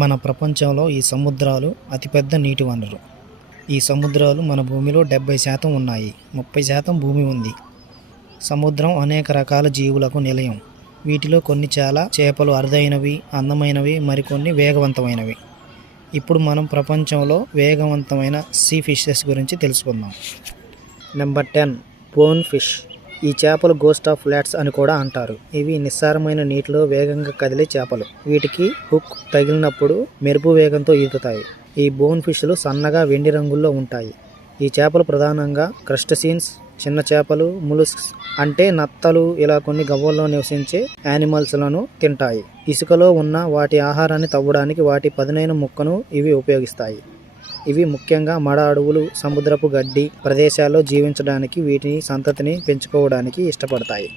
మన ప్రపంచంలో ఈ సముద్రాలు అతిపెద్ద నీటి వనరు. ఈ సముద్రాలు మన భూమిలో 70% ఉన్నాయి. 30% భూమి ఉంది. సముద్రం అనేక రకాల జీవులకు నిలయం. వీటిలో కొన్ని చాలా చేపలు అరుదైనవి, అందమైనవి, మరికొన్ని వేగవంతమైనవి. ఇప్పుడు మనం ప్రపంచంలో వేగవంతమైన సీ ఫిషెస్ గురించి తెలుసుకుందాం. Number 10 bone fish. ఈ చేపలు గోస్ట్ ఆఫ్ ఫ్లాట్స్ అని కూడా అంటారు. ఇవి నిస్సారమైన నీటిలో వేగంగా కదిలే చేపలు. వీటికి హుక్ తగిలినప్పుడు మెరుపు వేగంతో ఈదుతాయి. ఈ బోన్ ఫిష్లు సన్నగా వెండి రంగుల్లో ఉంటాయి. ఈ చేపలు ప్రధానంగా క్రస్టసీన్స్, చిన్న చేపలు, ములుస్క్స్ అంటే నత్తలు ఇలా కొన్ని గవ్వల్లో నివసించే యానిమల్స్లను తింటాయి. ఇసుకలో ఉన్న వాటి ఆహారాన్ని తవ్వడానికి వాటి పదునైన ముక్కను ఇవి ఉపయోగిస్తాయి. ఇవి ముఖ్యంగా మడ అడవులు, సముద్రపు గడ్డి ప్రదేశాల్లో జీవించడానికి, వీటిని సంతతిని పెంచుకోవడానికి ఇష్టపడతాయి.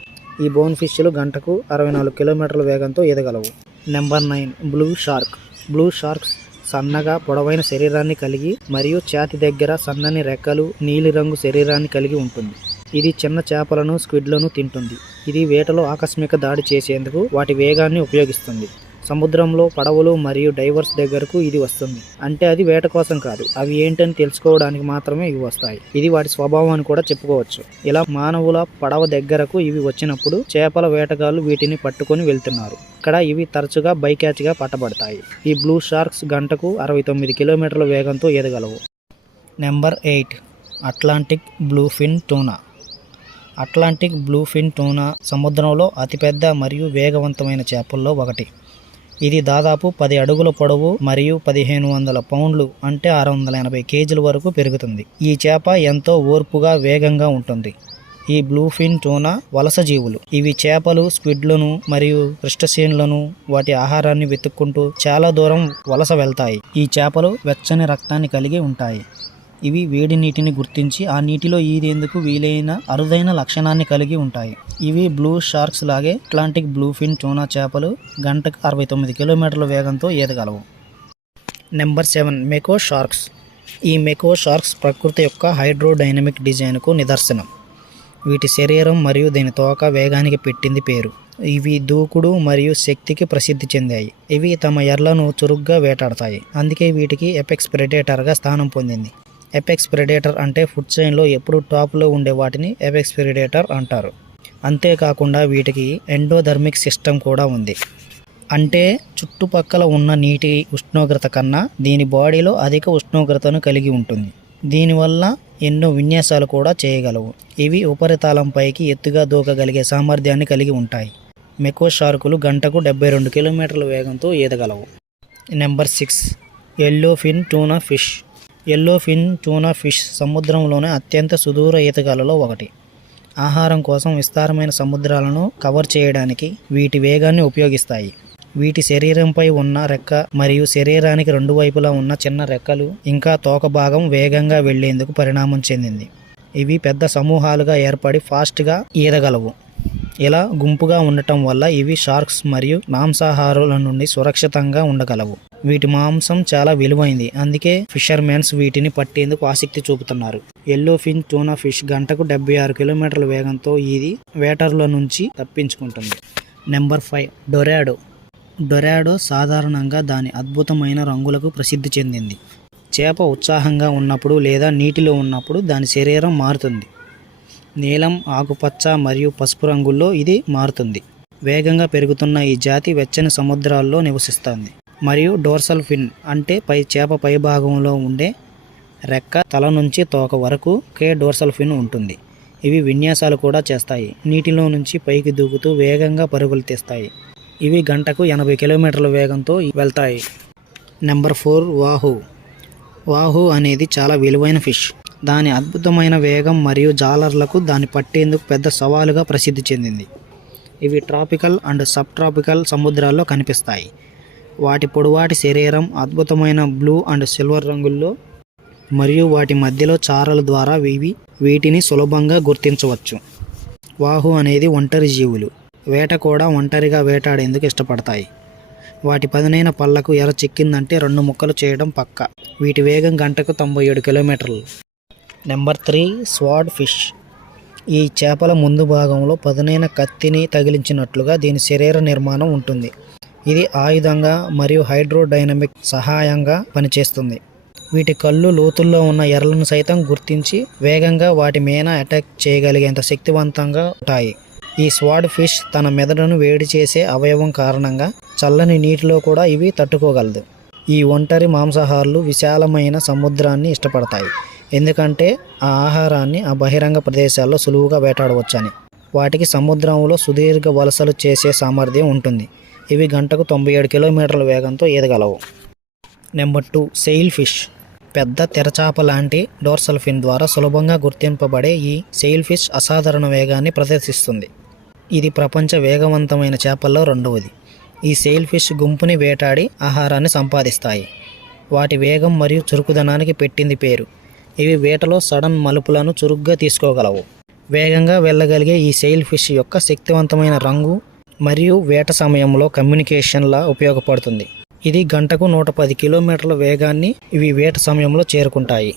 ఈ బోన్ ఫిష్లు గంటకు 64 కిలోమీటర్ల వేగంతో ఈదగలవు. Number 9 blue shark. Blue sharks సన్నగా పొడవైన శరీరాన్ని కలిగి మరియు ఛాతి దగ్గర సన్నని రెక్కలు, నీలిరంగు శరీరాన్ని కలిగి ఉంటుంది. ఇది చిన్న చేపలను, స్క్విడ్లను తింటుంది. ఇది వేటలో ఆకస్మిక దాడి చేసేందుకు వాటి వేగాన్ని ఉపయోగిస్తుంది. సముద్రంలో పడవలు మరియు డైవర్స్ దగ్గరకు ఇది వస్తుంది. అంటే అది వేట కోసం కాదు, అవి ఏంటని తెలుసుకోవడానికి మాత్రమే ఇవి వస్తాయి. ఇది వాటి స్వభావం అని కూడా చెప్పుకోవచ్చు. ఇలా మానవుల పడవ దగ్గరకు ఇవి వచ్చినప్పుడు చేపల వేటగాళ్లు వీటిని పట్టుకొని వెళ్తున్నారు. ఇక్కడ ఇవి తరచుగా బైక్యాచ్గా పట్టబడతాయి. ఈ బ్లూ షార్క్స్ గంటకు 69 కిలోమీటర్ల వేగంతో ఎదగలవు. Number 8 Atlantic bluefin tuna. Atlantic bluefin tuna సముద్రంలో అతిపెద్ద మరియు వేగవంతమైన చేపల్లో ఒకటి. ఇది దాదాపు 10 అడుగుల పొడవు మరియు 1500 పౌండ్లు అంటే 680 కేజీల వరకు పెరుగుతుంది. ఈ చేప ఎంతో ఓర్పుగా, వేగంగా ఉంటుంది. ఈ బ్లూఫిన్ టూనా వలస జీవులు. ఇవి చేపలు, స్క్విడ్లను మరియు క్రస్టసీన్లను వాటి ఆహారాన్ని వెతుక్కుంటూ చాలా దూరం వలస వెళ్తాయి. ఈ చేపలు వెచ్చని రక్తాన్ని కలిగి ఉంటాయి. ఇవి వేడి నీటిని గుర్తించి ఆ నీటిలో ఈదేందుకు వీలైన అరుదైన లక్షణాన్ని కలిగి ఉంటాయి. ఇవి బ్లూ షార్క్స్ లాగే అట్లాంటిక్ బ్లూఫిన్ టూనా చేపలు గంటకు 69 కిలోమీటర్ల వేగంతో ఈదగలవు. Number 7 మెకో sharks. ఈ మెకో షార్క్స్ ప్రకృతి యొక్క హైడ్రోడైనమిక్ డిజైన్కు నిదర్శనం. వీటి శరీరం మరియు దీని తోక వేగానికి పెట్టింది పేరు. ఇవి దూకుడు మరియు శక్తికి ప్రసిద్ధి చెందాయి. ఇవి తమ ఎర్లను చురుగ్గా వేటాడతాయి. అందుకే వీటికి ఎపెక్స్ ప్రెడేటర్గా స్థానం పొందింది. ఎపెక్స్ ప్రెడేటర్ అంటే ఫుడ్ చైన్లో ఎప్పుడు టాప్లో ఉండే వాటిని ఎపెక్స్ ప్రెడేటర్ అంటారు. అంతేకాకుండా వీటికి ఎండోథర్మిక్ సిస్టమ్ కూడా ఉంది. అంటే చుట్టుపక్కల ఉన్న నీటి ఉష్ణోగ్రత కన్నా దీని బాడీలో అధిక ఉష్ణోగ్రతను కలిగి ఉంటుంది. దీనివల్ల ఎన్నో విన్యాసాలు కూడా చేయగలవు. ఇవి ఉపరితలంపైకి ఎత్తుగా దూకగలిగే సామర్థ్యాన్ని కలిగి ఉంటాయి. మెకో షార్కులు గంటకు 72 కిలోమీటర్ల వేగంతో ఈదగలవు. నెంబర్ 6 ఎల్లో ఫిన్ టూనా ఫిష్. ఎల్లో ఫిన్ టూనా ఫిష్ సముద్రంలోనే అత్యంత సుదూర ఈతగాళ్ళలో ఒకటి. ఆహారం కోసం విస్తారమైన సముద్రాలను కవర్ చేయడానికి వీటి వేగాన్ని ఉపయోగిస్తాయి. వీటి శరీరంపై ఉన్న రెక్క మరియు శరీరానికి 2 వైపులా ఉన్న చిన్న రెక్కలు ఇంకా తోక భాగం వేగంగా వెళ్లేందుకు పరిణామం చెందింది. ఇవి పెద్ద సమూహాలుగా ఏర్పడి ఫాస్ట్గా ఈదగలవు. ఇలా గుంపుగా ఉండటం వల్ల ఇవి షార్క్స్ మరియు మాంసాహారుల నుండి సురక్షితంగా ఉండగలవు. వీటి మాంసం చాలా విలువైంది, అందుకే ఫిషర్మెన్స్ వీటిని పట్టేందుకు ఆసక్తి చూపుతున్నారు. ఎల్లో ఫిన్ టూనా ఫిష్ గంటకు 76 కిలోమీటర్ల వేగంతో ఈది వేటర్ల నుంచి తప్పించుకుంటుంది. నెంబర్ 5 డొరాడో. డొరాడో సాధారణంగా దాని అద్భుతమైన రంగులకు ప్రసిద్ధి చెందింది. చేప ఉత్సాహంగా ఉన్నప్పుడు లేదా నీటిలో ఉన్నప్పుడు దాని శరీరం మారుతుంది. నీలం, ఆకుపచ్చ మరియు పసుపు రంగుల్లో ఇది మారుతుంది. వేగంగా పెరుగుతున్న ఈ జాతి వెచ్చని సముద్రాల్లో నివసిస్తుంది. మరియు డోర్సల్ ఫిన్ అంటే చేప పై భాగంలో ఉండే రెక్క తల నుంచి తోక వరకు ఒకే డోర్సల్ ఫిన్ ఉంటుంది. ఇవి విన్యాసాలు కూడా చేస్తాయి. నీటిలో నుంచి పైకి దూకుతూ వేగంగా పరుగులు తీస్తాయి. ఇవి గంటకు 80 కిలోమీటర్ల వేగంతో వెళ్తాయి. నెంబర్ 4 వాహు. వాహు అనేది చాలా విలువైన ఫిష్. దాని అద్భుతమైన వేగం మరియు జాలర్లకు దాన్ని పట్టేందుకు పెద్ద సవాలుగా ప్రసిద్ధి చెందింది. ఇవి ట్రాపికల్ అండ్ సబ్ ట్రాపికల్ సముద్రాల్లో కనిపిస్తాయి. వాటి పొడవాటి శరీరం, అద్భుతమైన బ్లూ అండ్ సిల్వర్ రంగుల్లో మరియు వాటి మధ్యలో చారల ద్వారా వీటిని సులభంగా గుర్తించవచ్చు. వాహు అనేది ఒంటరి జీవులు. వేట కూడా ఒంటరిగా వేటాడేందుకు ఇష్టపడతాయి. వాటి పదునైన పళ్లకు ఎర చిక్కిందంటే 2 ముక్కలు చేయడం పక్కా. వీటి వేగం గంటకు 97 కిలోమీటర్లు. Number 3 sword fish. ఈ చేపల ముందు భాగంలో పదునైన కత్తిని తగిలించినట్లుగా దీని శరీర నిర్మాణం ఉంటుంది. ఇది ఆయుధంగా మరియు హైడ్రోడైనమిక్ సహాయంగా పనిచేస్తుంది. వీటి కళ్ళు లోతుల్లో ఉన్న ఎరలను సైతం గుర్తించి వేగంగా వాటి మీద అటాక్ చేయగలిగేంత శక్తివంతంగా ఉంటాయి. ఈ స్వార్డ్ ఫిష్ తన మెదడును వేడి చేసే అవయవం కారణంగా చల్లని నీటిలో కూడా ఇవి తట్టుకోగలదు. ఈ ఒంటరి మాంసాహారులు విశాలమైన సముద్రాన్ని ఇష్టపడతాయి, ఎందుకంటే ఆ ఆహారాన్ని ఆ బహిరంగ ప్రదేశాల్లో సులువుగా వేటాడవచ్చని. వాటికి సముద్రంలో సుదీర్ఘ వలసలు చేసే సామర్థ్యం ఉంటుంది. ఇవి గంటకు 97 కిలోమీటర్ల వేగంతో ఈదగలవు. Number 2, SAIL fish. పెద్ద తెరచాప లాంటి డోర్సల్ ఫిన్ ద్వారా సులభంగా గుర్తింపబడే ఈ సెయిల్ ఫిష్ అసాధారణ వేగాన్ని ప్రదర్శిస్తుంది. ఇది ప్రపంచ వేగవంతమైన చేపల్లో రెండవది. ఈ సెయిల్ ఫిష్ గుంపుని వేటాడి ఆహారాన్ని సంపాదిస్తాయి. వాటి వేగం మరియు చురుకుదనానికి పెట్టింది పేరు. ఇవి వేటలో సడన్ మలుపులను చురుగ్గా తీసుకోగలవు. వేగంగా వెళ్ళగలిగే ఈ సెయిల్ ఫిష్ యొక్క శక్తివంతమైన రంగు మరియు వేట సమయంలో కమ్యూనికేషన్లా ఉపయోగపడుతుంది. ఇది గంటకు 110 కిలోమీటర్ల వేగాన్ని ఇవి వేట సమయంలో చేరుకుంటాయి.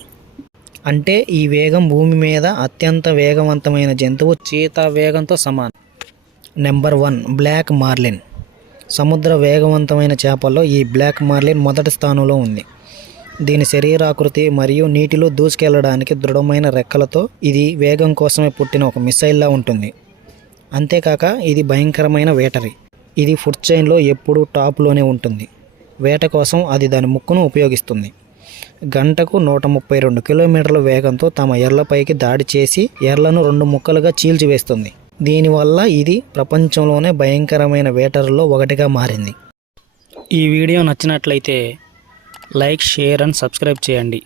అంటే ఈ వేగం భూమి మీద అత్యంత వేగవంతమైన జంతువు చీతా వేగంతో సమానం. Number 1, black marlin. సముద్ర వేగవంతమైన చేపల్లో ఈ బ్లాక్ మార్లిన్ మొదటి స్థానంలో ఉంది. దీని శరీరాకృతి మరియు నీటిలో దూసుకెళ్లడానికి దృఢమైన రెక్కలతో ఇది వేగం కోసమే పుట్టిన ఒక మిసైల్లా ఉంటుంది. అంతేకాక ఇది భయంకరమైన వేటరి. ఇది ఫుడ్ చైన్లో ఎప్పుడూ టాప్లోనే ఉంటుంది. వేట కోసం అది దాని ముక్కును ఉపయోగిస్తుంది. గంటకు 132 కిలోమీటర్ల వేగంతో తమ ఎర్లపైకి దాడి చేసి ఎర్లను 2 ముక్కలుగా చీల్చివేస్తుంది. దీనివల్ల ఇది ప్రపంచంలోనే భయంకరమైన వేటరుల్లో ఒకటిగా మారింది. ఈ వీడియో నచ్చినట్లయితే లైక్, షేర్ అండ్ సబ్స్క్రైబ్ చేయండి.